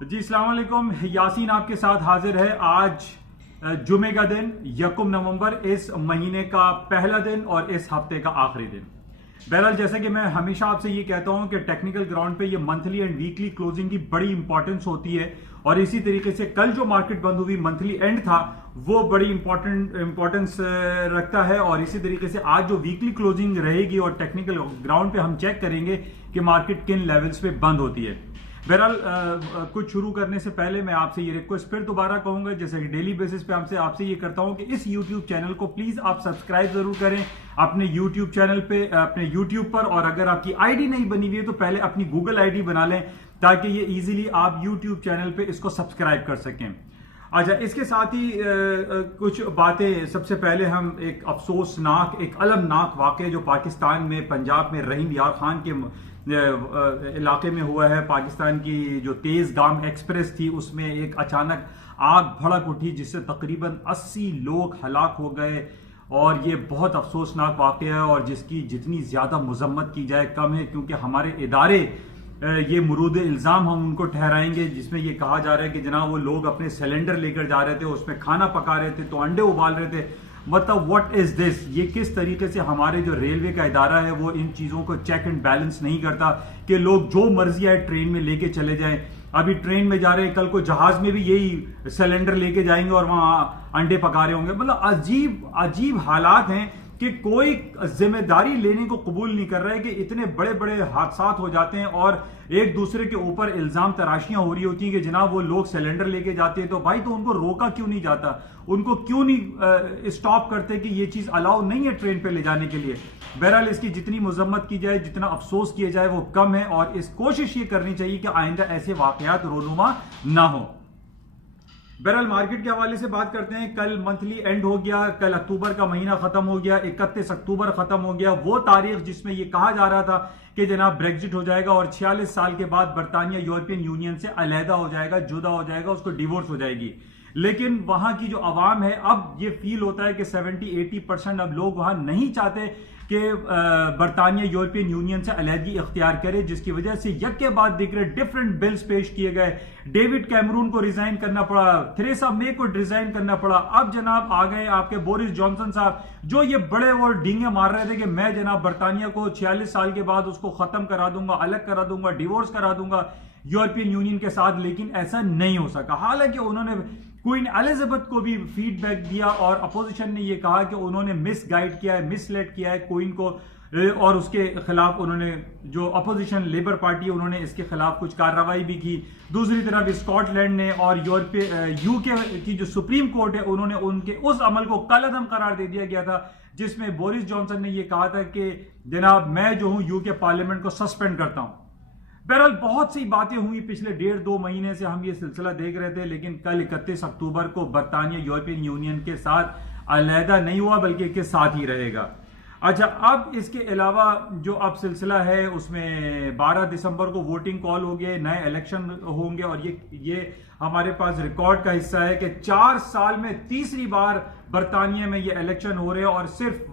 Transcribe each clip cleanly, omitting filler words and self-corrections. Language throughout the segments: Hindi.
जी अस्सलाम वालेकुम। यासीन आपके साथ हाजिर है। आज जुमे का दिन 1 नवंबर, इस महीने का पहला दिन और इस हफ्ते का आखिरी दिन। बहरहाल जैसा कि मैं हमेशा आपसे ये कहता हूं कि टेक्निकल ग्राउंड पे ये मंथली एंड वीकली क्लोजिंग की बड़ी इंपॉर्टेंस होती है और इसी तरीके से कल जो मार्केट बंद हुई मंथली एंड था वो बड़ी इंपॉर्टेंस रखता है और इसी तरीके से आज जो वीकली क्लोजिंग रहेगी और टेक्निकल ग्राउंड पे हम चेक करेंगे कि मार्केट किन लेवल्स पे बंद होती है। बहरहाल कुछ शुरू करने से पहले मैं आपसे ये रिक्वेस्ट फिर दोबारा कहूंगा, जैसे कि डेली बेसिस पे आपसे ये करता हूं कि इस YouTube चैनल को प्लीज आप सब्सक्राइब जरूर करें अपने YouTube चैनल पे, अपने YouTube पर। और अगर आपकी आईडी नहीं बनी हुई है तो पहले अपनी गूगल आईडी बना लें ताकि ये इजीली आप YouTube चैनल पे इसको सब्सक्राइब कर सकें। अच्छा, इसके साथ ही कुछ बातें। सबसे पहले हम एक अफसोसनाक, एक अलमनाक वाकये जो पाकिस्तान में पंजाब में रहीम यार खान के इलाके में हुआ है। पाकिस्तान की जो तेज गाम एक्सप्रेस थी उसमें एक अचानक आग भड़क उठी जिससे तकरीबन 80 लोग हलाक हो गए और ये बहुत अफसोसनाक वाकया है और जिसकी जितनी ज्यादा मजम्मत की जाए कम है, क्योंकि हमारे इदारे ये मुरूद इल्जाम हम उनको ठहराएंगे जिसमें ये कहा जा रहा है कि जनाब वो लोग अपने सिलेंडर लेकर जा रहे थे, उसमें खाना पका रहे थे तो अंडे उबाल रहे थे। मतलब व्हाट इज दिस? ये किस तरीके से हमारे जो रेलवे का इदारा है वो इन चीजों को चेक एंड बैलेंस नहीं करता कि लोग जो मर्जी आए ट्रेन में लेके चले जाएं। अभी ट्रेन में जा रहे हैं, कल को जहाज में भी यही सिलेंडर लेके जाएंगे और वहां अंडे पका रहे होंगे। मतलब अजीब अजीब हालात हैं कि कोई जिम्मेदारी लेने को कबूल नहीं कर रहा है कि इतने बड़े बड़े हादसा हो जाते हैं और एक दूसरे के ऊपर इल्जाम तराशियां हो रही होती हैं कि जनाब वो लोग सिलेंडर लेके जाते हैं तो भाई तो उनको रोका क्यों नहीं जाता, उनको क्यों नहीं स्टॉप करते कि ये चीज अलाउ नहीं है ट्रेन पे ले जाने के लिए। बहरहाल इसकी जितनी मजम्मत की जाए, जितना अफसोस किया जाए वो कम है और इस कोशिश ये करनी चाहिए कि आइंदा ऐसे वाकयात रोनुमा ना हो। बहरहाल मार्केट के हवाले से बात करते हैं। कल मंथली एंड हो गया, कल अक्टूबर का महीना खत्म हो गया, 31 अक्टूबर खत्म हो गया, वो तारीख जिसमें ये कहा जा रहा था कि जनाब ब्रेग्जिट हो जाएगा और 46 साल के बाद बरतानिया यूरोपियन यूनियन से अलहदा हो जाएगा, जुदा हो जाएगा, उसको डिवोर्स हो जाएगी। लेकिन वहां की जो आवाम है, अब ये फील होता है कि 70-80% अब लोग वहां नहीं चाहते कि बरतानिया यूरोपियन यूनियन से अलहदगी इख्तियार करे, जिसकी वजह से यक के बाद दिख रहे डिफरेंट बिल्स पेश किए गए। डेविड कैमरून को रिजाइन करना पड़ा, थेरेसा मे को रिजाइन करना पड़ा। अब जनाब आ गए आपके बोरिस जॉनसन साहब जो ये बड़े और डींगे मार रहे थे कि मैं जनाब बरतानिया को 46 साल के बाद उसको खत्म करा दूंगा, अलग करा दूंगा, डिवोर्स करा दूंगा यूरोपियन यूनियन के साथ। लेकिन ऐसा नहीं हो सका। हालांकि उन्होंने क्वीन एलिजाबेथ को भी फीडबैक दिया और अपोजिशन ने यह कहा कि उन्होंने मिस गाइड किया है, मिसलेड किया है क्वीन को और उसके खिलाफ उन्होंने जो अपोजिशन लेबर पार्टी है उन्होंने इसके खिलाफ कुछ कार्रवाई भी की। दूसरी तरफ स्कॉटलैंड ने और यूके की जो सुप्रीम कोर्ट है उन्होंने उनके उस अमल को कलअदम करार दे दिया गया था जिसमें बोरिस जॉनसन ने यह कहा था कि जनाब मैं जो हूं यूके पार्लियामेंट को सस्पेंड करता हूं। बहरहाल बहुत सी बातें हुई पिछले 1.5-2 महीने से हम ये सिलसिला देख रहे थे, लेकिन कल 31 अक्टूबर को बरतानिया यूरोपियन यूनियन के साथ अलहदा नहीं हुआ बल्कि के साथ ही रहेगा। अच्छा, अब इसके अलावा जो अब सिलसिला है उसमें 12 दिसंबर को वोटिंग कॉल हो गया, नए इलेक्शन होंगे और ये हमारे पास रिकॉर्ड का हिस्सा है कि 4 साल में तीसरी बार बरतानिया में ये इलेक्शन हो रहे हैं और सिर्फ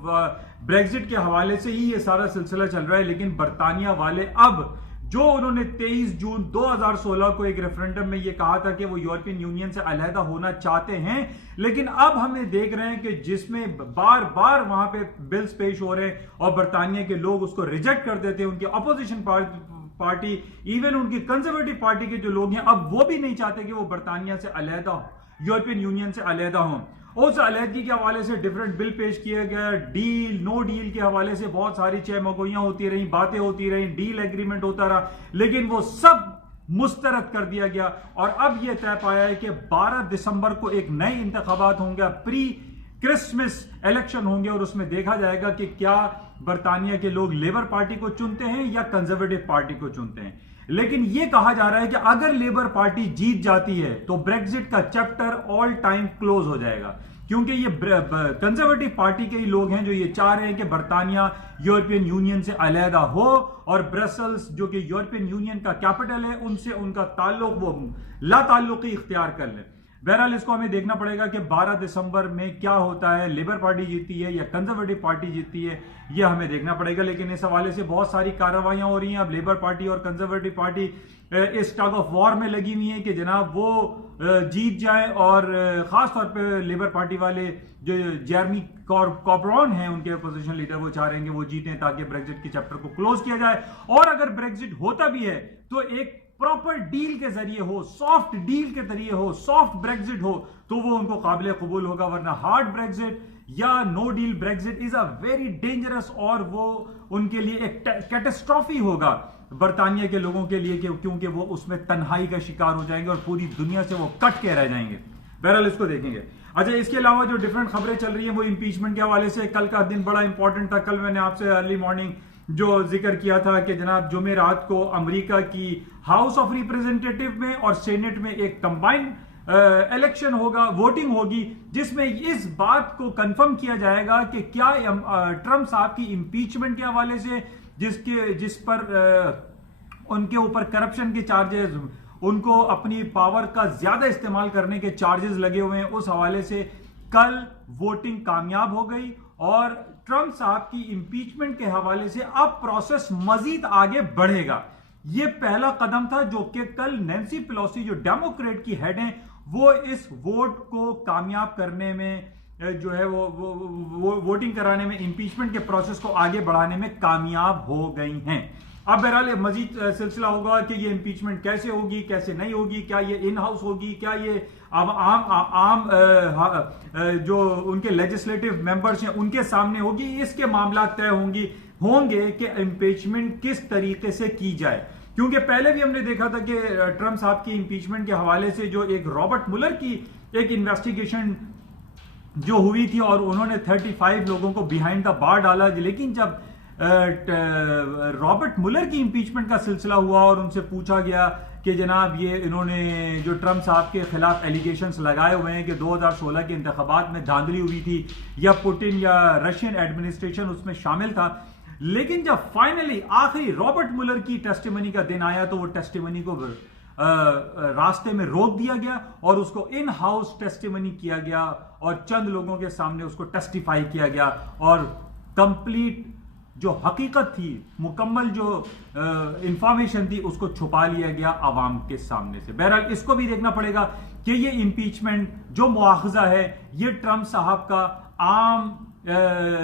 ब्रेग्जिट के हवाले से ही ये सारा सिलसिला चल रहा है। लेकिन बरतानिया वाले अब जो उन्होंने 23 जून 2016 को एक रेफरेंडम में यह कहा था कि वो यूरोपियन यूनियन से अलहदा होना चाहते हैं, लेकिन अब हमें देख रहे हैं कि जिसमें बार बार वहां पे बिल्स पेश हो रहे हैं और बरतानिया के लोग उसको रिजेक्ट कर देते हैं। उनकी अपोजिशन पार्टी, इवन उनकी कंजर्वेटिव पार्टी के जो लोग हैं अब वो भी नहीं चाहते कि वो बरतानिया से अलहदा हो, यूरोपियन यूनियन से अलहदा हों। उस अलहदगी के हवाले से डिफरेंट बिल पेश किया गया। डील नो डील के हवाले से बहुत सारी चहमगोइयां होती रही, बातें होती रही, डील एग्रीमेंट होता रहा, लेकिन वो सब मुस्तरद कर दिया गया और अब यह तय पाया है कि 12 दिसंबर को एक नए इंतखाबात होंगे, प्री क्रिसमस इलेक्शन होंगे और उसमें देखा जाएगा कि क्या बरतानिया के लोग लेबर पार्टी को चुनते हैं या कंजर्वेटिव पार्टी को चुनते हैं। लेकिन यह कहा जा रहा है कि अगर लेबर पार्टी जीत जाती है तो ब्रेग्जिट का चैप्टर ऑल टाइम क्लोज हो जाएगा, क्योंकि ये कंजर्वेटिव पार्टी के ही लोग हैं जो ये चाह रहे हैं कि बरतानिया यूरोपियन यूनियन से अलहदा हो और ब्रसल्स जो कि यूरोपियन यूनियन का कैपिटल है उनसे उनका ताल्लुक वो ला ताल्लुकी इख्तियार कर ले। बहरहाल इसको हमें देखना पड़ेगा कि 12 दिसंबर में क्या होता है, लेबर पार्टी जीतती है या कंजर्वेटिव पार्टी जीतती है, यह हमें देखना पड़ेगा। लेकिन इस हवाले से बहुत सारी कार्रवाइयां हो रही हैं। अब लेबर पार्टी और कंजर्वेटिव पार्टी इस टग ऑफ वॉर में लगी हुई है कि जनाब वो जीत जाए, और खास तौर पे लेबर पार्टी वाले जो जेरमी कॉर्बन हैं, उनके अपोजिशन लीडर, वो चाह रहे हैं कि वो जीतें ताकि ब्रेक्जिट के चैप्टर को क्लोज किया जाए। और अगर ब्रेक्जिट होता भी है तो एक प्रॉपर डील के जरिए हो, सॉफ्ट डील के जरिए हो, सॉफ्ट ब्रेक्जिट हो, तो वो उनको काबिल कबूल होगा। वरना हार्ड ब्रेक्जिट या no deal Brexit is a very dangerous, और वो उनके लिए एक कैटेस्ट्रॉफी होगा बरतानिया के लोगों के लिए, क्योंकि वो उसमें तन्हाई का शिकार हो जाएंगे और पूरी दुनिया से वो कट के रह जाएंगे। बहरहाल इसको देखेंगे। अच्छा, इसके अलावा जो डिफरेंट खबरें चल रही हैं वो इंपीचमेंट के हवाले से। कल का दिन बड़ा इंपॉर्टेंट था। कल मैंने आपसे अर्ली मॉर्निंग जो जिक्र किया था कि जनाब जुमे रात को अमेरिका की हाउस ऑफ रिप्रेजेंटेटिव में और सेनेट में एक कंबाइंड इलेक्शन होगा, वोटिंग होगी, जिसमें इस बात को कंफर्म किया जाएगा कि क्या ट्रंप साहब की इंपीचमेंट के हवाले से जिस पर उनके ऊपर करप्शन के चार्जेस, उनको अपनी पावर का ज्यादा इस्तेमाल करने के चार्जेस लगे हुए हैं, उस हवाले से कल वोटिंग कामयाब हो गई और ट्रंप साहब की इंपीचमेंट के हवाले से अब प्रोसेस मजीद आगे बढ़ेगा। यह पहला कदम था जो कि कल नैंसी पेलोसी जो डेमोक्रेट की हेड हैं, वो इस वोट को कामयाब करने में जो है वो वोटिंग कराने में, इंपीचमेंट के प्रोसेस को आगे बढ़ाने में कामयाब हो गई हैं। अब बहरहाल मजीद सिलसिला होगा कि ये इंपीचमेंट कैसे होगी, कैसे नहीं होगी, क्या ये इन हाउस होगी, क्या ये आम जो उनके लेजिस्लेटिव मेंबर्स हैं उनके सामने होगी, इसके मामला तय होंगे कि इंपीचमेंट किस तरीके से की जाए। क्योंकि पहले भी हमने देखा था कि ट्रंप साहब की इंपीचमेंट के हवाले से जो एक रॉबर्ट मुलर की एक इन्वेस्टिगेशन जो हुई थी और उन्होंने 35 लोगों को बिहाइंड द बार डाला, लेकिन जब रॉबर्ट मुलर की इंपीचमेंट का सिलसिला हुआ और उनसे पूछा गया कि जनाब ये इन्होंने जो ट्रंप साहब के खिलाफ एलिगेशंस लगाए हुए हैं कि 2016 के इंतखाबात में धांधली हुई थी या पुतिन या रशियन एडमिनिस्ट्रेशन उसमें शामिल था, लेकिन जब फाइनली आखिरी रॉबर्ट मुलर की टेस्टिमनी का दिन आया तो वो टेस्टिमनी को रास्ते में रोक दिया गया और उसको इन हाउस टेस्टिमनी किया गया और चंद लोगों के सामने उसको टेस्टिफाई किया गया और कंप्लीट जो हकीकत थी, मुकम्मल जो इंफॉर्मेशन थी, उसको छुपा लिया गया आवाम के सामने से। बहरहाल इसको भी देखना पड़ेगा कि ये इंपीचमेंट जो मुआखजा है ये ट्रंप साहब का आम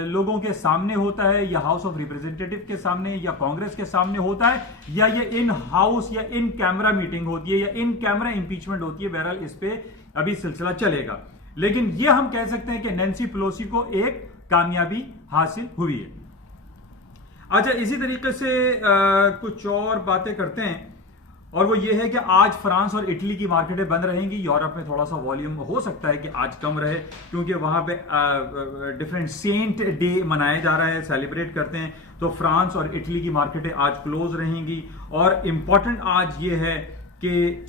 लोगों के सामने होता है या हाउस ऑफ रिप्रेजेंटेटिव के सामने या कांग्रेस के सामने होता है, या ये इन हाउस या इन कैमरा मीटिंग होती है या इन कैमरा इंपीचमेंट होती है। बहरहाल इस पे अभी सिलसिला चलेगा, लेकिन ये हम कह सकते हैं कि नैंसी पेलोसी को एक कामयाबी हासिल हुई है। अच्छा, इसी तरीके से कुछ और बातें करते हैं और वो ये है कि आज फ्रांस और इटली की मार्केटें बंद रहेंगी। यूरोप में थोड़ा सा वॉल्यूम हो सकता है कि आज कम रहे क्योंकि वहां पे डिफरेंट सेंट डे मनाया जा रहा है, सेलिब्रेट करते हैं, तो फ्रांस और इटली की मार्केटें आज क्लोज रहेंगी। और इंपॉर्टेंट आज ये है कि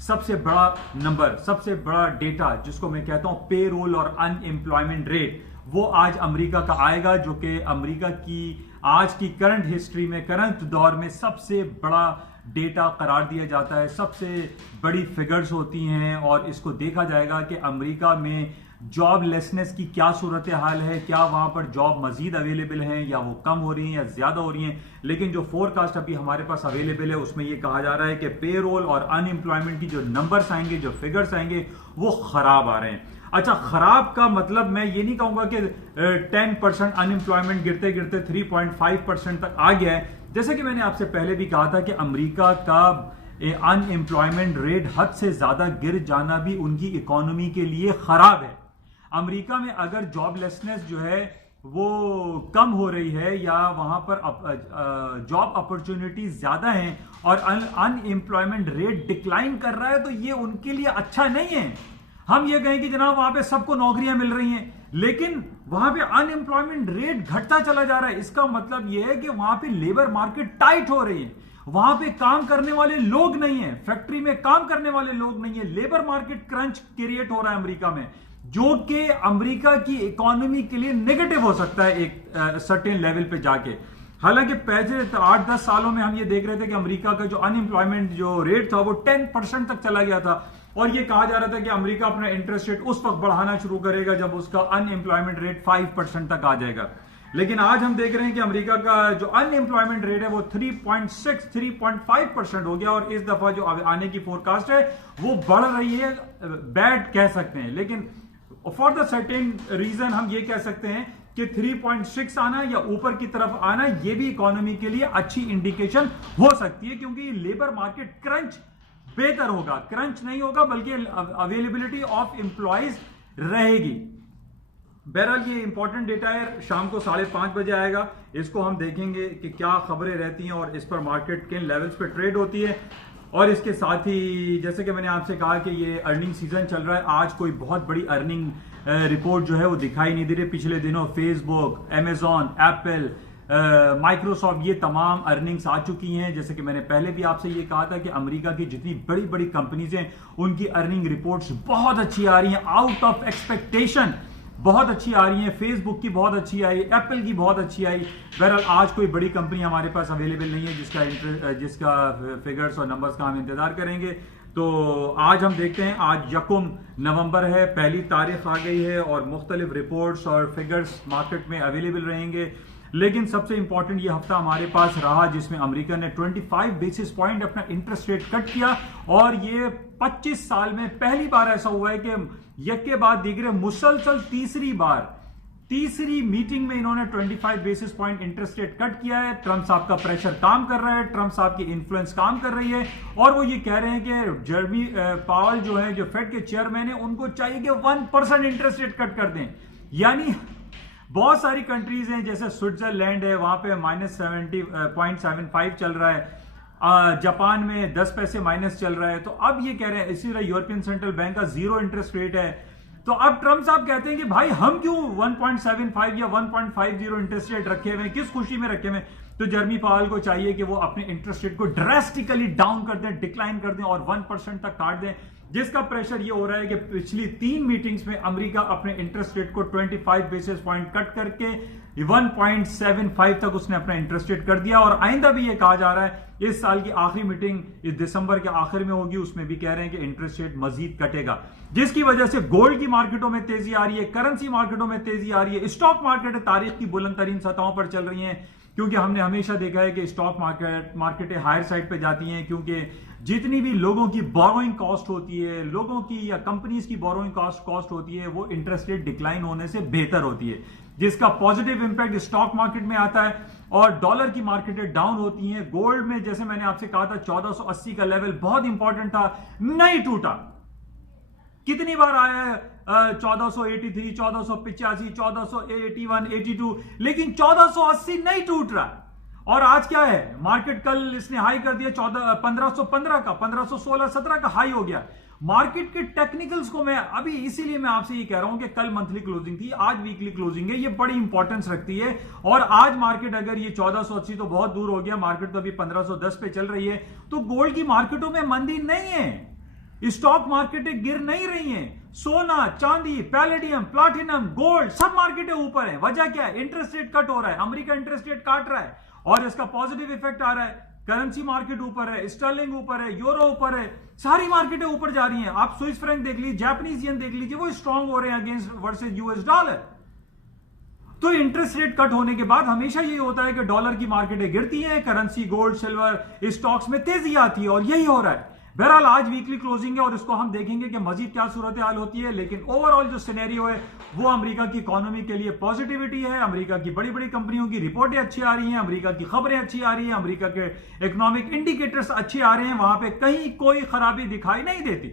सबसे बड़ा नंबर, सबसे बड़ा डेटा जिसको मैं कहता हूं पे रोल और अनएम्प्लॉयमेंट रेट, वो आज अमेरिका का आएगा, जो कि अमेरिका की आज की करंट हिस्ट्री में, करंट दौर में सबसे बड़ा डेटा करार दिया जाता है, सबसे बड़ी फिगर्स होती हैं। और इसको देखा जाएगा कि अमेरिका में जॉबलेसनेस की क्या सूरत हाल है, क्या वहां पर जॉब मजीद अवेलेबल हैं या वो कम हो रही हैं या ज्यादा हो रही हैं। लेकिन जो फोरकास्ट अभी हमारे पास अवेलेबल है उसमें ये कहा जा रहा है कि पे रोल और अनएम्प्लॉयमेंट की जो नंबर्स आएंगे, जो फिगर्स आएंगे, वो खराब आ रहे हैं। अच्छा, खराब का मतलब मैं ये नहीं कहूंगा कि 10% अनएम्प्लॉयमेंट गिरते गिरते 3.5% तक आ गया है। जैसे कि मैंने आपसे पहले भी कहा था कि अमेरिका का अनएम्प्लॉयमेंट रेट हद से ज्यादा गिर जाना भी उनकी इकोनॉमी के लिए खराब है। अमेरिका में अगर जॉबलेसनेस जो है वो कम हो रही है या वहां पर जॉब अपॉर्चुनिटीज ज्यादा हैं और अनएम्प्लॉयमेंट रेट डिक्लाइन कर रहा है, तो ये उनके लिए अच्छा नहीं है। हम ये कहें कि जनाब वहां पे सबको नौकरियां मिल रही हैं, लेकिन वहां पे अनएम्प्लॉयमेंट रेट घटता चला जा रहा है। इसका मतलब यह है कि वहां पे लेबर मार्केट टाइट हो रही है, वहां पे काम करने वाले लोग नहीं है, फैक्ट्री में काम करने वाले लोग नहीं है, लेबर मार्केट क्रंच क्रिएट हो रहा है अमेरिका में, जो कि अमेरिका की इकोनॉमी के लिए नेगेटिव हो सकता है एक सर्टेन लेवल पे जाके। हालांकि पिछले 8-10 सालों में हम ये देख रहे थे कि अमेरिका का जो अनएम्प्लॉयमेंट जो रेट था वो 10% तक चला गया था, और ये कहा जा रहा था कि अमेरिका अपना इंटरेस्ट रेट उस वक्त बढ़ाना शुरू करेगा जब उसका अनएम्प्लॉयमेंट रेट 5% तक आ जाएगा। लेकिन आज हम देख रहे हैं कि अमेरिका का जो अनएम्प्लॉयमेंट रेट है वो 3.5% हो गया, और इस दफा जो आने की फोरकास्ट है वो बढ़ रही है। बैड कह सकते हैं, लेकिन फॉर द सर्टेन रीजन हम ये कह सकते हैं कि 3.6 आना या ऊपर की तरफ आना ये भी इकोनॉमी के लिए अच्छी इंडिकेशन हो सकती है, क्योंकि लेबर मार्केट क्रंच बेहतर होगा, क्रंच नहीं होगा बल्कि अवेलेबिलिटी ऑफ एम्प्लॉयज रहेगी। बहरहाल ये इंपॉर्टेंट डेटा है, शाम को 5:30 बजे आएगा, इसको हम देखेंगे कि क्या खबरें रहती हैं और इस पर मार्केट किन लेवल्स पे ट्रेड होती है। और इसके साथ ही जैसे कि मैंने आपसे कहा कि ये अर्निंग सीजन चल रहा है, आज कोई बहुत बड़ी अर्निंग रिपोर्ट जो है वो दिखाई नहीं दे रही। पिछले दिनों फेसबुक, अमेजॉन, एप्पल, माइक्रोसॉफ्ट ये तमाम अर्निंग्स आ चुकी हैं। जैसे कि मैंने पहले भी आपसे ये कहा था कि अमेरिका की जितनी बड़ी बड़ी कंपनीज हैं उनकी अर्निंग रिपोर्ट्स बहुत अच्छी आ रही हैं, आउट ऑफ एक्सपेक्टेशन बहुत अच्छी आ रही है। फेसबुक की बहुत अच्छी आई, एप्पल की बहुत अच्छी आई। बहरहाल आज कोई बड़ी कंपनी हमारे पास अवेलेबल नहीं है जिसका फिगर्स और नंबर्स का हम इंतजार करेंगे। तो आज हम देखते हैं, आज 1 नवंबर है, पहली तारीख आ गई है और मुख्तलिफ रिपोर्ट्स और फिगर्स मार्केट में अवेलेबल रहेंगे। लेकिन सबसे इंपॉर्टेंट ये हफ्ता हमारे पास रहा जिसमें अमेरिका ने 25 बेसिस पॉइंट अपना इंटरेस्ट रेट कट किया, और ये 25 साल में पहली बार ऐसा हुआ है कि एक के बाद दीगरे मुसलसल तीसरी मीटिंग में इन्होंने 25 basis point interest rate cut किया है। ट्रंप साहब का प्रेशर काम कर रहा है, ट्रंप साहब की इन्फ्लुएंस काम कर रही है, और वो ये कह रहे हैं कि जर्मी पावल जो है, जो फेड के चेयरमैन है, उनको चाहिए कि 1% इंटरेस्ट रेट कट कर दें। यानी बहुत सारी कंट्रीज हैं, जैसे स्विट्जरलैंड है, वहां पे -70.75 चल रहा है, जापान में 10 पैसे माइनस चल रहा है। तो अब ये कह रहे हैं, इसी तरह यूरोपियन सेंट्रल बैंक का 0 इंटरेस्ट रेट है। तो अब ट्रंप साहब कहते हैं कि भाई हम क्यों 1.75 या 1.50 इंटरेस्ट रेट रखे हुए, किस खुशी में रखे हुए। तो जर्मी पावल को चाहिए कि वो अपने इंटरेस्ट रेट को ड्रास्टिकली डाउन कर दें, डिक्लाइन कर दें और 1% तक काट दें, जिसका प्रेशर ये हो रहा है कि पिछली 3 मीटिंग्स में अमेरिका अपने इंटरेस्ट रेट को 25 बेसिस पॉइंट कट करके 1.75 तक उसने अपना इंटरेस्ट रेट कर दिया। और आइंदा भी ये कहा जा रहा है इस साल की आखिरी मीटिंग इस दिसंबर के आखिर में होगी, उसमें भी कह रहे हैं कि इंटरेस्ट रेट मजीद कटेगा, जिसकी वजह से गोल्ड की मार्केटों में तेजी आ रही है, करेंसी मार्केटों में तेजी आ रही है, स्टॉक मार्केट तारीख की बुलंद तरीन सतहों पर चल रही हैं, क्योंकि हमने हमेशा देखा है कि स्टॉक मार्केटें हायर साइड पे जाती हैं, क्योंकि जितनी भी लोगों की बोरोइंग कॉस्ट होती है, लोगों की या कंपनीज की बोरोइंग कॉस्ट होती है, वो इंटरेस्ट रेट डिक्लाइन होने से बेहतर होती है, जिसका पॉजिटिव इंपैक्ट स्टॉक मार्केट में आता है। और डॉलर की मार्केटें डाउन होती हैं। गोल्ड में जैसे मैंने आपसे कहा था 1480 का लेवल बहुत इंपॉर्टेंट था, नहीं टूटा। कितनी बार आया है 1483, 1485, 1481, 82, लेकिन 1480 नहीं टूट रहा। और आज क्या है, मार्केट कल इसने हाई कर दिया 1515 का, 1516-17 का हाई हो गया। मार्केट के टेक्निकल्स को मैं अभी इसीलिए मैं आपसे ये कह रहा हूं कि कल मंथली क्लोजिंग थी, आज वीकली क्लोजिंग है, ये बड़ी इंपॉर्टेंस रखती है। और आज मार्केट अगर ये 1480 तो बहुत दूर हो गया, मार्केट तो अभी 1510 पे चल रही है, तो गोल्ड की मार्केटों में मंदी नहीं है, स्टॉक मार्केटें गिर नहीं रही हैं, सोना, चांदी, पैलेडियम, प्लाटिनम, गोल्ड सब मार्केटें ऊपर है। वजह क्या है, इंटरेस्ट रेट कट हो रहा है, अमेरिका इंटरेस्ट रेट काट रहा है और इसका पॉजिटिव इफेक्ट आ रहा है। करेंसी मार्केट ऊपर है, स्टर्लिंग ऊपर है, यूरो ऊपर है, सारी मार्केटें ऊपर जा रही हैं। आप स्विस फ्रैंक देख लीजिए, जापानीज येन देख लीजिए, वो स्ट्रांग हो रहे हैं अगेंस्ट वर्सेस यूएस डॉलर। तो इंटरेस्ट रेट कट होने के बाद हमेशा ये होता है कि डॉलर की मार्केटें गिरती हैं, करेंसी, गोल्ड, सिल्वर, स्टॉक्स में तेजी आती है, और यही हो रहा है। बहरहाल आज वीकली क्लोजिंग है और इसको हम देखेंगे कि मजीद क्या सूरत हाल होती है, लेकिन ओवरऑल जो सिनेरियो है वो अमेरिका की इकोनॉमी के लिए पॉजिटिविटी है। अमेरिका की बड़ी बड़ी कंपनियों की रिपोर्टें अच्छी आ रही हैं, अमेरिका की खबरें अच्छी आ रही हैं, अमेरिका के इकोनॉमिक इंडिकेटर्स अच्छे आ रहे हैं, वहां पे कहीं कोई खराबी दिखाई नहीं देती।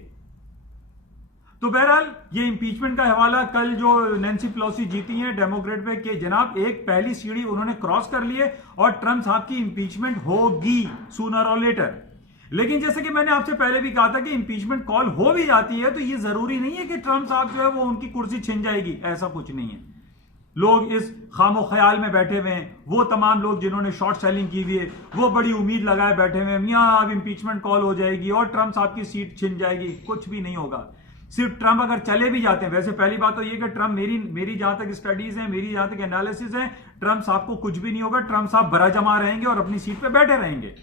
तो बहरहाल ये इंपीचमेंट का हवाला, कल जो नैन्सी पेलोसी जीती हैं डेमोक्रेट पे कि जनाब एक पहली सीढ़ी उन्होंने क्रॉस कर ली है और ट्रंप साहब की इंपीचमेंट होगी सूनर और लेटर। लेकिन जैसे कि मैंने आपसे पहले भी कहा था कि इंपीचमेंट कॉल हो भी जाती है तो ये जरूरी नहीं है कि ट्रंप साहब जो है वो उनकी कुर्सी छिन जाएगी, ऐसा कुछ नहीं है। लोग इस खामो ख्याल में बैठे हुए हैं, वो तमाम लोग जिन्होंने शॉर्ट सेलिंग की हुई है वो बड़ी उम्मीद लगाए बैठे हुए हैं, मियां अब इंपीचमेंट कॉल हो जाएगी और ट्रंप साहब की सीट छिन जाएगी। कुछ भी नहीं होगा। सिर्फ ट्रंप अगर चले भी जाते हैं, वैसे पहली बात तो ये कि ट्रंप मेरी जहां तक स्टडीज है, मेरी जहां तक एनालिसिस है, ट्रंप साहब को कुछ भी नहीं होगा, ट्रंप साहब बरा जमा रहेंगे और अपनी सीट पे बैठे रहेंगे।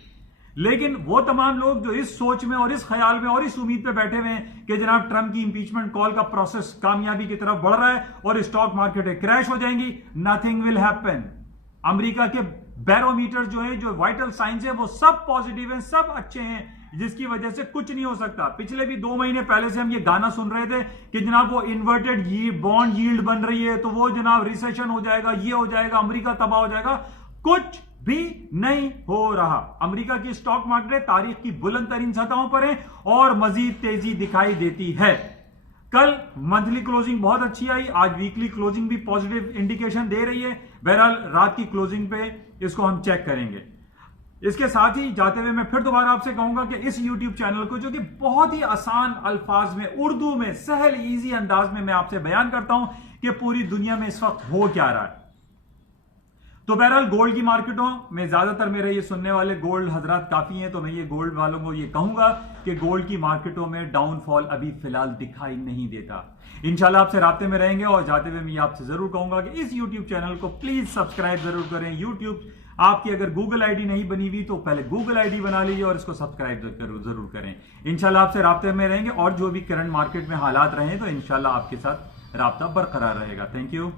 लेकिन वो तमाम लोग जो इस सोच में और इस ख्याल में और इस उम्मीद पे बैठे हुए हैं कि जनाब ट्रंप की इंपीचमेंट कॉल का प्रोसेस कामयाबी की तरफ बढ़ रहा है और स्टॉक मार्केट क्रैश हो जाएंगी, नथिंग विल हैपन। अमेरिका के बैरोमीटर जो है, जो वाइटल साइंस है, वो सब पॉजिटिव है, सब अच्छे हैं, जिसकी वजह से कुछ नहीं हो सकता। पिछले भी 2 महीने पहले से हम ये गाना सुन रहे थे कि जनाब वो इन्वर्टेड बॉन्ड यील्ड बन रही है, तो वो जनाब रिसेशन हो जाएगा, ये हो जाएगा, अमेरिका तबाह हो जाएगा। कुछ भी नहीं हो रहा। अमेरिका की स्टॉक मार्केट तारीख की बुलंद तरीन सतहों पर है और मजीद तेजी दिखाई देती है। कल मंथली क्लोजिंग बहुत अच्छी आई, आज वीकली क्लोजिंग भी पॉजिटिव इंडिकेशन दे रही है। बहरहाल रात की क्लोजिंग पे इसको हम चेक करेंगे। इसके साथ ही जाते हुए मैं फिर दोबारा आपसे कहूंगा कि इस YouTube चैनल को, जो कि बहुत ही आसान अल्फाज में, उर्दू में, सहल इजी अंदाज में मैं आपसे बयान करता हूं कि पूरी दुनिया में इस वक्त हो क्या रहा है। तो बहरहाल गोल्ड की मार्केटों में ज्यादातर मेरे ये सुनने वाले गोल्ड हजरात काफी हैं, तो मैं ये गोल्ड वालों को ये कहूंगा कि गोल्ड की मार्केटों में डाउनफॉल अभी फिलहाल दिखाई नहीं देता। इंशाल्लाह आपसे राब्ते में रहेंगे और जाते हुए मैं आपसे जरूर कहूंगा कि इस YouTube चैनल को प्लीज सब्सक्राइब जरूर करें। YouTube आपकी अगर गूगल आईडी नहीं बनी हुई तो पहले गूगल आईडी बना लीजिए और इसको सब्सक्राइब जरूर करें। इंशाल्लाह आपसे राब्ते में रहेंगे और जो भी करंट मार्केट में हालात रहे तो इंशाल्लाह आपके साथ राब्ता बरकरार रहेगा। Thank you.